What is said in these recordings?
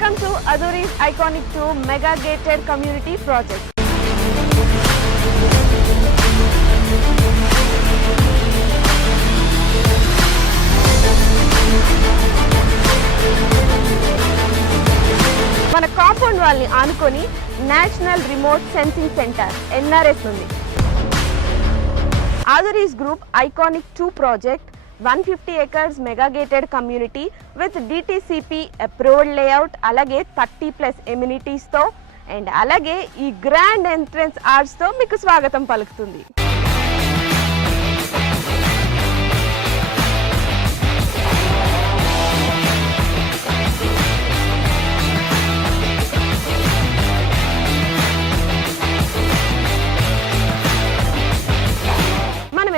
Welcome to Aduri's Iconic 2 Mega Gated Community Project. మన compound wall ని ఆనుకొని national remote sensing centre NRS ఉంది. Aduri's Group Iconic 2 project 150 acres mega gated community with DTCP approved layout alage 30+ amenities తో and అలాగే ఈ grand entrance arch తో మీకు స్వాగతం పలుకుతుంది.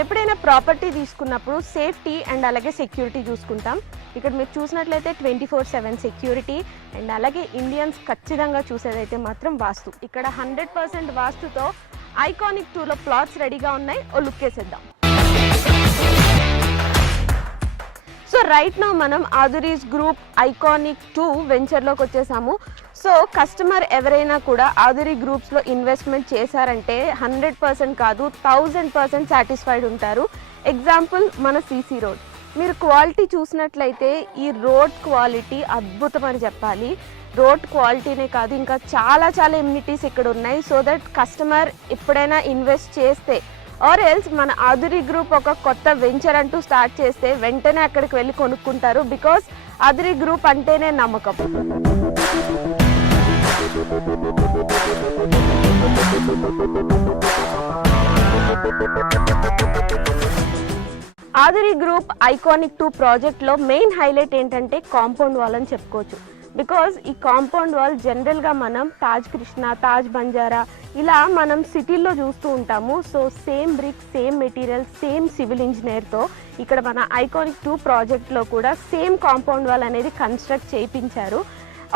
ఎప్పుడైనా ప్రాపర్టీ తీసుకున్నప్పుడు సేఫ్టీ అండ్ అలాగే సెక్యూరిటీ చూసుకుంటాం. ఇక్కడ మీరు చూసినట్లయితే 24/7 సెక్యూరిటీ అండ్ అలాగే ఇండియన్స్ ఖచ్చితంగా చూసేదైతే మాత్రం వాస్తు. ఇక్కడ 100% వాస్తుతో ఐకానిక్ 2లో ప్లాట్స్ రెడీగా ఉన్నాయి. ఓ లుక్ వేసేద్దాం. సో రైట్ నౌ మనం Aduri's Group Iconic 2 వెంచర్లోకి వచ్చేసాము. సో కస్టమర్ ఎవరైనా కూడా Aduri గ్రూప్స్లో ఇన్వెస్ట్మెంట్ చేశారంటే 100% కాదు 1000% సాటిస్ఫైడ్ ఉంటారు. ఎగ్జాంపుల్ మన CC రోడ్. మీరు క్వాలిటీ చూసినట్లయితే ఈ రోడ్ క్వాలిటీ అద్భుతం అని చెప్పాలి. రోడ్ క్వాలిటీనే కాదు ఇంకా చాలా ఎమ్యూనిటీస్ ఇక్కడ ఉన్నాయి. సో దట్ కస్టమర్ ఎప్పుడైనా ఇన్వెస్ట్ చేస్తే ఆర్ ఎల్స్ మన Aduri గ్రూప్ ఒక కొత్త వెంచర్ అంటూ స్టార్ట్ చేస్తే వెంటనే అక్కడికి వెళ్ళి కొనుక్కుంటారు. బికాస్ Aduri గ్రూప్ అంటేనే నమ్మకం. Aduri Group Iconic 2 ప్రాజెక్ట్లో మెయిన్ హైలైట్ ఏంటంటే కాంపౌండ్ వాల్ అని చెప్పుకోవచ్చు. బికాజ్ ఈ కాంపౌండ్ వాల్ జనరల్గా మనం తాజ్ కృష్ణ, తాజ్ బంజారా ఇలా మనం సిటీల్లో చూస్తూ ఉంటాము. So same brick, same material, same civil ఇంజనీర్తో ఇక్కడ మన ఐకానిక్ 2 ప్రాజెక్ట్లో కూడా సేమ్ కాంపౌండ్ వాల్ అనేది కన్స్ట్రక్ట్ చేయించారు.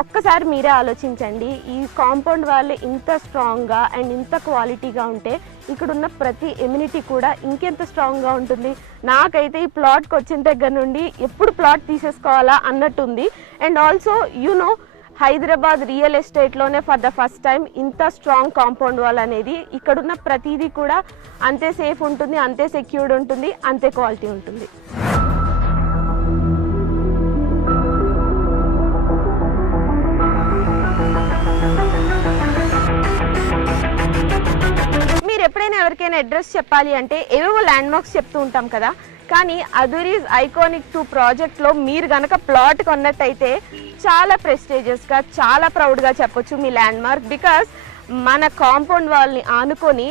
ఒక్కసారి మీరే ఆలోచించండి, ఈ కాంపౌండ్ వాల్ ఇంత స్ట్రాంగ్గా అండ్ ఇంత క్వాలిటీగా ఉంటే ఇక్కడున్న ప్రతి ఎమ్యూనిటీ కూడా ఇంకెంత స్ట్రాంగ్గా ఉంటుంది. నాకైతే ఈ ప్లాట్కి వచ్చిన దగ్గర నుండి ఎప్పుడు ప్లాట్ తీసేసుకోవాలా అన్నట్టుంది. And also you know Hyderabad real ఎస్టేట్లోనే ఫర్ ద ఫస్ట్ టైం ఇంత స్ట్రాంగ్ కాంపౌండ్ వాల్ అనేది ఇక్కడున్న ప్రతిదీ కూడా అంతే సేఫ్ ఉంటుంది, అంతే సెక్యూర్డ్ ఉంటుంది, అంతే క్వాలిటీ ఉంటుంది. ఎప్పుడైనా ఎవరికైనా అడ్రస్ చెప్పాలి అంటే ఏవేవో ల్యాండ్ మార్క్స్ చెప్తూ ఉంటాం కదా, కానీ Aduri's Iconic 2 ప్రాజెక్ట్లో మీరు కనుక ప్లాట్ కొన్నట్టయితే చాలా ప్రెస్టీజియస్గా, చాలా ప్రౌడ్గా చెప్పొచ్చు మీ ల్యాండ్ మార్క్. బికాస్ మన కాంపౌండ్ వాల్ని ఆనుకొని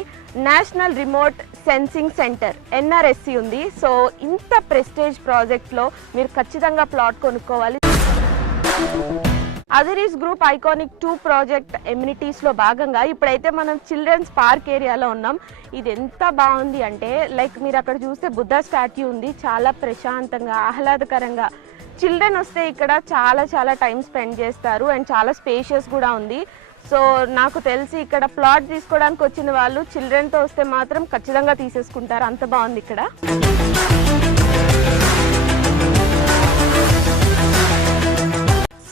national remote sensing centre NRSC ఉంది. సో ఇంత ప్రెస్టేజ్ ప్రాజెక్ట్లో మీరు ఖచ్చితంగా ప్లాట్ కొనుక్కోవాలి. Aduri's Group Iconic 2 ప్రాజెక్ట్ ఎమ్యూనిటీస్లో భాగంగా ఇప్పుడైతే మనం చిల్డ్రన్స్ పార్క్ ఏరియాలో ఉన్నాం. ఇది ఎంత బాగుంది అంటే లైక్ మీరు అక్కడ చూస్తే బుద్ధ స్టాట్యూ ఉంది. చాలా ప్రశాంతంగా, ఆహ్లాదకరంగా చిల్డ్రన్ వస్తే ఇక్కడ చాలా టైం స్పెండ్ చేస్తారు. అండ్ చాలా స్పేషియస్ కూడా ఉంది. సో నాకు తెలిసి ఇక్కడ ప్లాట్ తీసుకోవడానికి వచ్చిన వాళ్ళు చిల్డ్రన్తో వస్తే మాత్రం ఖచ్చితంగా తీసేసుకుంటారు. అంత బాగుంది ఇక్కడ.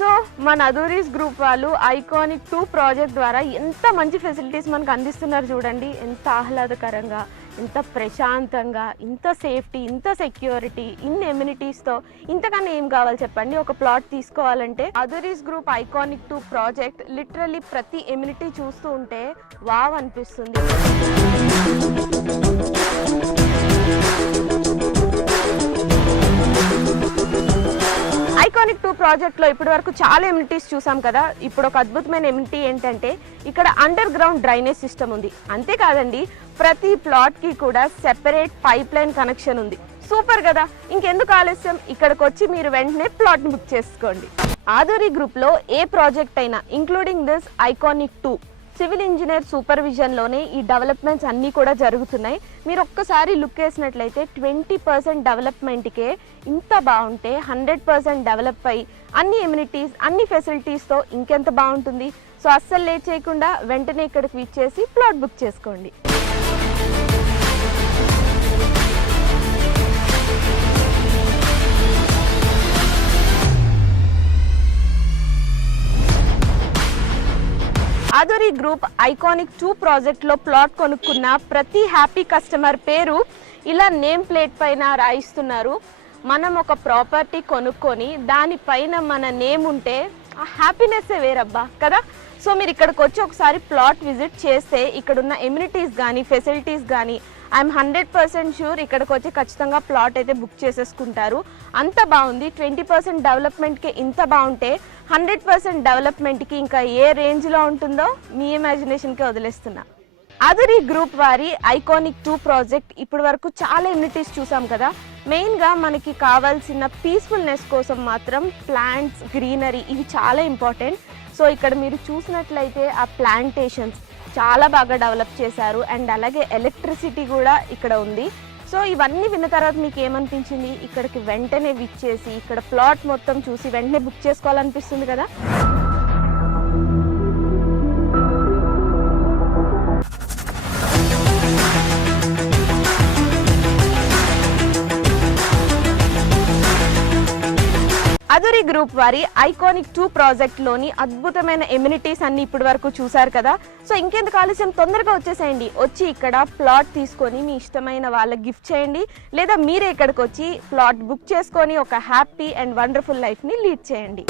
సో మన Aduri's గ్రూప్ వాళ్ళు ఐకానిక్ 2 ప్రాజెక్ట్ ద్వారా ఎంత మంచి ఫెసిలిటీస్ మనకు అందిస్తున్నారు చూడండి. ఎంత ఆహ్లాదకరంగా, ఎంత ప్రశాంతంగా, ఇంత సేఫ్టీ, ఇంత సెక్యూరిటీ, ఇన్ని ఎమ్యూనిటీస్తో ఇంతకన్నా ఏం కావాలి చెప్పండి. ఒక ప్లాట్ తీసుకోవాలంటే Aduri's group iconic 2 project literally ప్రతి ఎమ్యూనిటీ చూస్తూ ఉంటే వావ్ అనిపిస్తుంది. ఐకానిక్ 2 ప్రాజెక్ట్లో ఇప్పటి వరకు చాలా ఎమ్యూనిటీస్ చూసాం కదా. ఇప్పుడు ఒక అద్భుతమైన ఎమ్యూనిటీ ఏంటంటే ఇక్కడ అండర్ గ్రౌండ్ డ్రైనేజ్ సిస్టమ్ ఉంది. అంతేకాదండి ప్రతి ప్లాట్కి కూడా సెపరేట్ పైప్ లైన్ కనెక్షన్ ఉంది. సూపర్ కదా. ఇంకెందుకు ఆలస్యం, ఇక్కడికి వచ్చి మీరు వెంటనే ప్లాట్ని బుక్ చేసుకోండి. Aduri గ్రూప్లో ఏ ప్రాజెక్ట్ అయినా including this iconic 2 civil engineer సూపర్విజన్లోనే ఈ డెవలప్మెంట్స్ అన్నీ కూడా జరుగుతున్నాయి. మీరు ఒక్కసారి లుక్ వేసినట్లయితే 20% డెవలప్మెంట్కే ఇంత బాగుంటే 100% డెవలప్ అయ్యి అన్ని ఎమ్యూనిటీస్, అన్ని ఫెసిలిటీస్తో ఇంకెంత బాగుంటుంది. సో అస్సలు లేట్ చేయకుండా వెంటనే ఇక్కడికి విచ్చేసి ప్లాట్ బుక్ చేసుకోండి. ఆధురి గ్రూప్ ఐకానిక్ 2 ప్రాజెక్ట్లో ప్లాట్ కొనుక్కున్న ప్రతి హ్యాపీ కస్టమర్ పేరు ఇలా నేమ్ ప్లేట్ పైన రాయిస్తున్నారు. మనం ఒక ప్రాపర్టీ కొనుక్కొని దానిపైన మన నేమ్ ఉంటే ఆ హ్యాపీనెస్సే వేరబ్బా కదా. సో మీరు ఇక్కడికి వచ్చి ఒకసారి ప్లాట్ విజిట్ చేస్తే ఇక్కడున్న ఎమ్యూనిటీస్ కానీ ఫెసిలిటీస్ కానీ ఐఎమ్ 100% షూర్ ఇక్కడికి వచ్చి ఖచ్చితంగా ప్లాట్ అయితే బుక్ చేసేసుకుంటారు. అంత బాగుంది. 20% డెవలప్మెంట్కి ఇంత బాగుంటే 100% డెవలప్మెంట్కి ఇంకా ఏ రేంజ్లో ఉంటుందో మీ ఇమాజినేషన్కే వదిలేస్తున్నా. ఆధురి గ్రూప్ వారి ఐకానిక్ 2 ప్రాజెక్ట్ ఇప్పటి వరకు చాలా ఎమ్యూనిటీస్ చూసాం కదా. మెయిన్గా మనకి కావాల్సిన పీస్ఫుల్నెస్ కోసం మాత్రం ప్లాంట్స్, గ్రీనరీ ఇవి చాలా ఇంపార్టెంట్. సో ఇక్కడ మీరు చూసినట్లయితే ఆ ప్లాంటేషన్స్ చాలా బాగా డెవలప్ చేశారు అండ్ అలాగే ఎలక్ట్రిసిటీ కూడా ఇక్కడ ఉంది. సో ఇవన్నీ విన్న తర్వాత మీకు ఏమనిపించింది? ఇక్కడికి వెంటనే విచ్చేసి ఇక్కడ ప్లాట్ మొత్తం చూసి వెంటనే బుక్ చేసుకోవాలనిపిస్తుంది కదా. ఆధురి గ్రూప్ వారి ఐకానిక్ 2 ప్రాజెక్ట్లోని అద్భుతమైన ఎమ్యూనిటీస్ అన్ని ఇప్పటి వరకు చూసారు కదా. సో ఇంకెందుకు ఆలస్యం, తొందరగా వచ్చేసేయండి. వచ్చి ఇక్కడ ప్లాట్ తీసుకొని మీ ఇష్టమైన వాళ్ళకి గిఫ్ట్ చేయండి, లేదా మీరే ఇక్కడికి వచ్చి ప్లాట్ బుక్ చేసుకొని ఒక హ్యాపీ అండ్ వండర్ఫుల్ లైఫ్ని లీడ్ చేయండి.